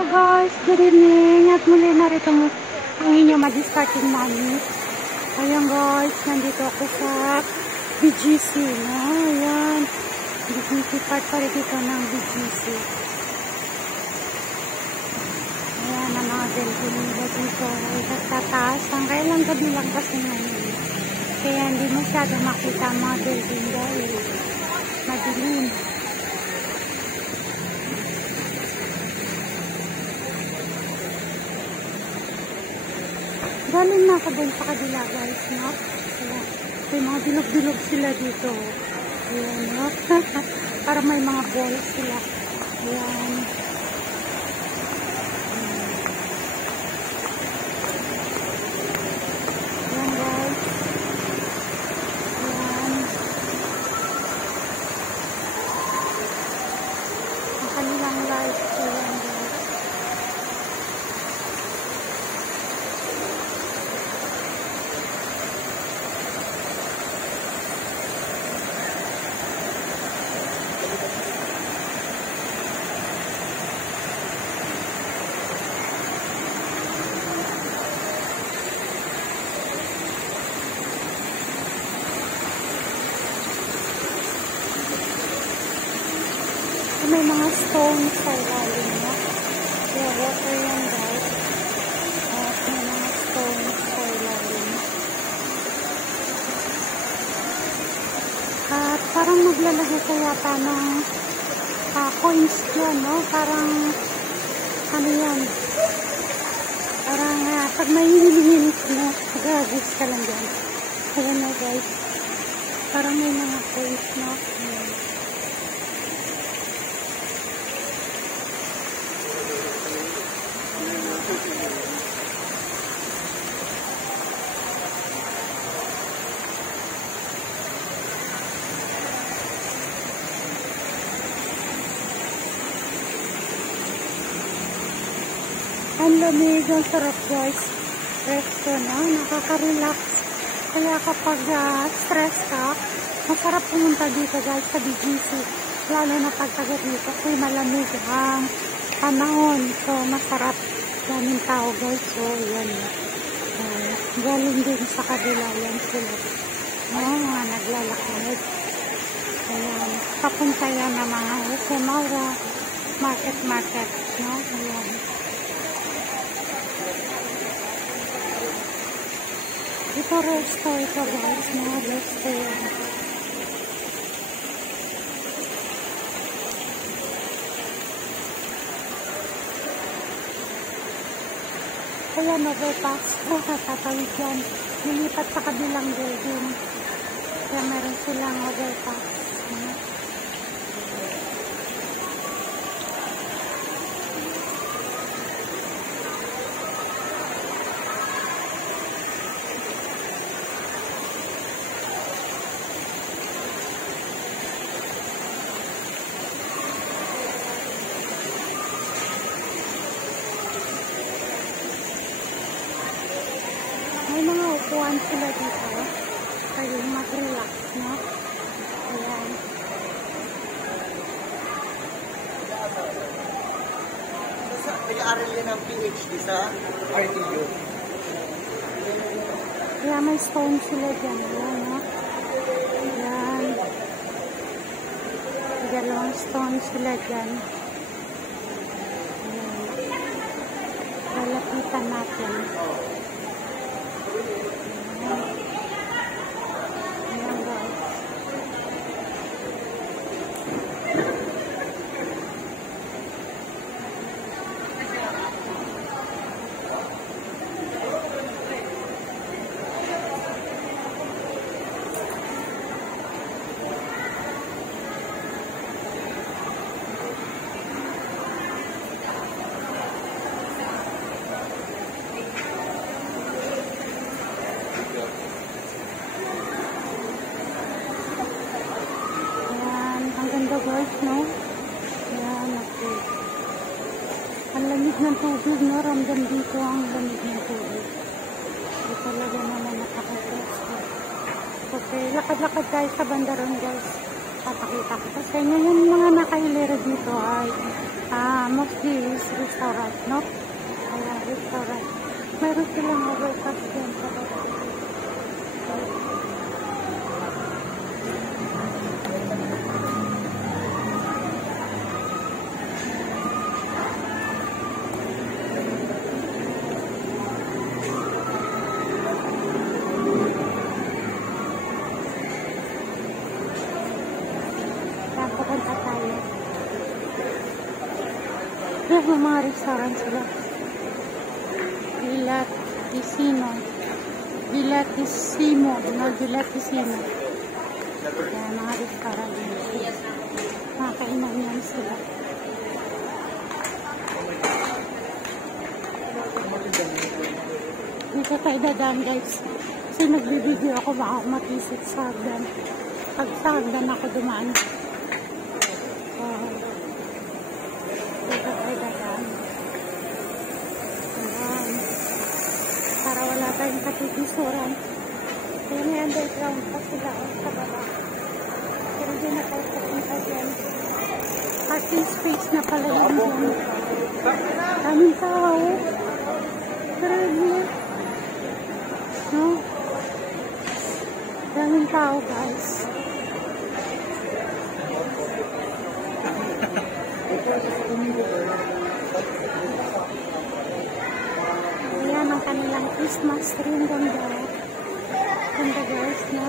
Hello guys, good evening. At muli narito mo ang inyong mag-starting money. Ayan guys, nandito ako sa BGC. No? Ayan, BGC part pa rin dito ng BGC. Ayan ang mga building nila dito. Tataas ang kailang gabi lang kasi ngayon. Kaya hindi masyado makita ang mga building dahil madilim. Galing na ako doon sa kabila guys, no? May mga bilog-bilog sila dito. Ayan, no? Para may mga balls sila. Ayan. Ayan guys. Ayan. Ang kanilang life. Ayan guys. May mga stones sa ilalim niya. Kaya water yan guys. At may mga stones sa ilalim. At parang maglalagay ko yata ng coins dyan, no? Parang ano yan? Parang pag may hinihinit mo, gagawin ka lang dyan. Ayan na guys. Parang may mga coins, no? Ayan. Ang lamig, ang sarap guys. Resto na, nakaka-relax. Kaya kapag stress ka, masarap pumunta dito guys sa BGC. Lalo na pagtaga dito kasi malamig ang panahon. So masarap. Daming tao guys. So yan. Galing din sa kabila yan sila. Mga naglalakad. Ayan. Papunta yan ng mga Usemara market. No? Ayan. Ito resto ito guys, mga resto yan. Kaya overpass ko, tatawid yan. Nilipat sa kabilang building. Kaya meron silang overpass. May mga upuan sila dito. Kaya mag-relax, no? Ayan. Nag-aaral yan ng PhD sa RTU. Kaya may stone sila dyan. Ayan, no? Ayan. Dalawang stone sila dyan. Ayan. Lalapitan natin. Guys, no? Ayan, okay. Ang lamig ng tubig, no? Ramdam dito ang lamig ng tubig. Ito talaga naman nakaka-stress. Okay, lakad-lakad tayo sa bandaron, guys. papakita ko sa inyo yung mga nakailera dito ay mostly is restaurant, no? Ayan, restaurant. Meron silang overpass din sa baba. Pupunta tayo. Yung mga restaurant sila. Vilatissimo. Vilatissimo. No, Vilatissimo. Yan, mga restaurant. Mga kainan yan sila. Dito tayo dadaan, guys. Kasi nagbibideo ako, baka matisip sa hagdan. Pag sa hagdan ako dumaan. Para wala tayong katitisuran. Kaya may underground pa sila sa baba. Pero di na tayo papunta dyan. Parking space na pala yun dyan. Daming tao. Grabe. No? Daming tao, guys. Ayan ang kanilang Christmas tree. Ang ganda. Ganda, guys, no?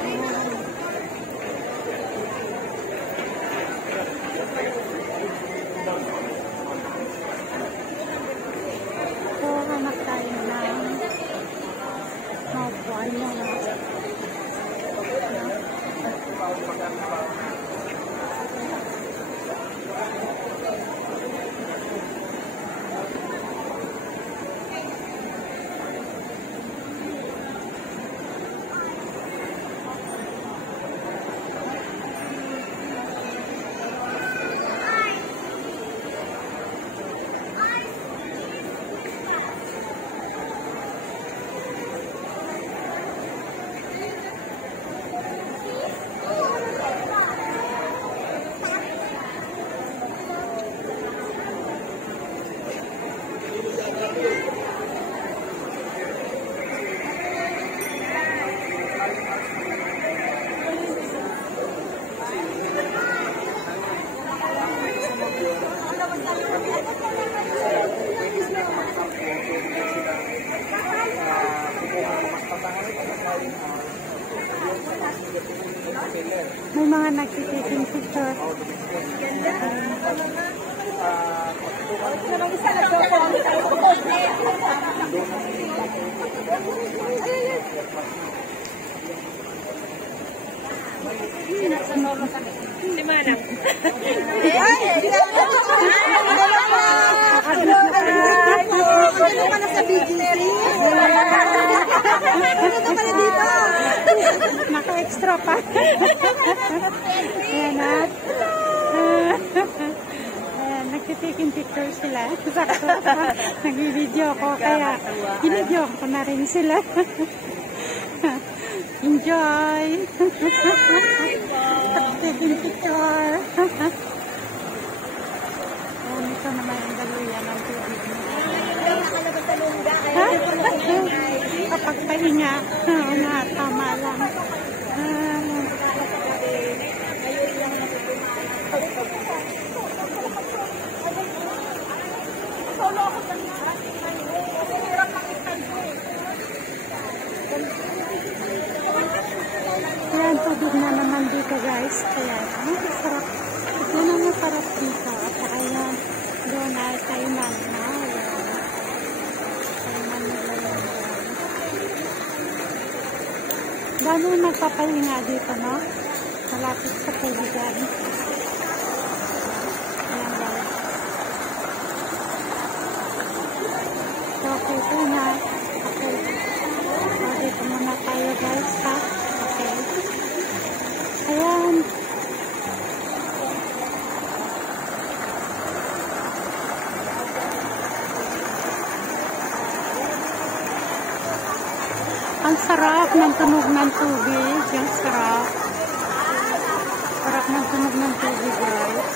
Ayan. So, hanap tayo ng maupuan mo, no? May mga nagtititing picture. Di mana? Naka-extra pa. Ayan na. Ayan, nagtitikin picture sila. Sakto. Nag-video ko, kaya binidyo ko na rin sila. Enjoy! Nagtitikin picture. Ayan, ito naman yung daluyan ng tubig. Kapag pahinga, tama lang. Ayan, tubig na naman dito, guys. Kaya, masarap. Ito na masarap dito. At saka yan, doon ay kainan na. Kainan nila yan. Dami nagpapahinga dito, no? Malapit sa tubigan. Ayan, guys. So, okay, ito na. Okay. So, dito muna tayo, guys, ha? Okay. Ayan. Ang sarap ng tunog ng tubig. Yung sarap. tunog ng TV, guys.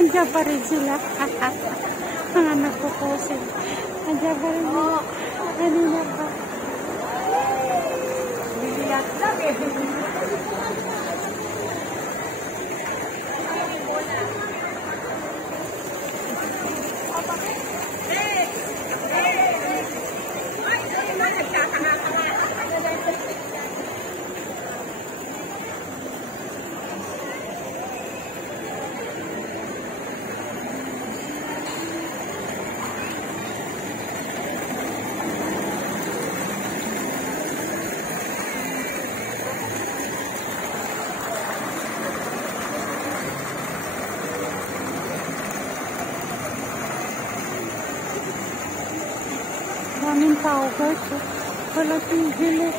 Andiyan pa rin sila. Mga nagpupusin. Andiyan pa rin sila. Kanina pa. Biliyak. Daming tao, guys. Wala tigil eh.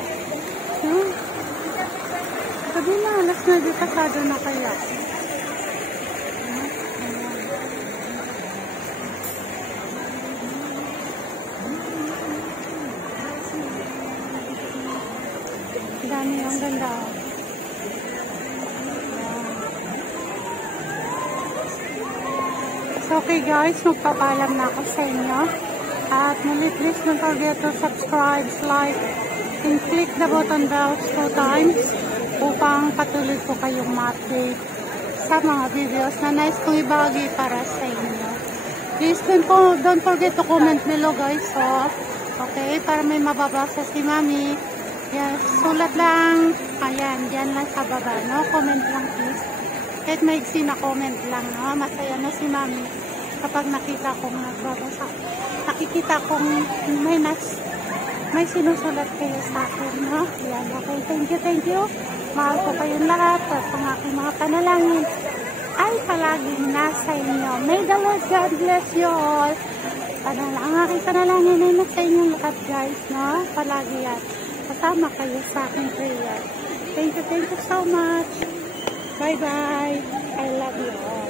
Sabi na, alas 9 pasado na kaya. Dami, ang ganda. So, okay guys, magpapalam na ako sa inyo. At muli, please don't forget to subscribe, like, and click the button bell 2 times upang patuloy po kayong ma-update sa mga videos na nice kong ibagi para sa inyo. Please don't forget to comment below, guys. So, okay, para may mababasa si Mami. Yes, sulat lang. Ayan, dyan lang sa baba, no? Comment lang, please. Kahit maigsi na comment lang, no? Masaya na si Mami kapag nakita kong nagbabasa. Nakikita kong may sinusulat kayo sa akin, no? Yan, okay. Thank you. Mahal ko kayong lahat at ang aking mga panalangin ay palaging nasa inyo. May the Lord God bless you all. Ang aking panalangin ay nasa inyong lahat, guys, no? Palagi yan. Kasama kayo sa aking prayer. Thank you so much. Bye-bye. I love you all.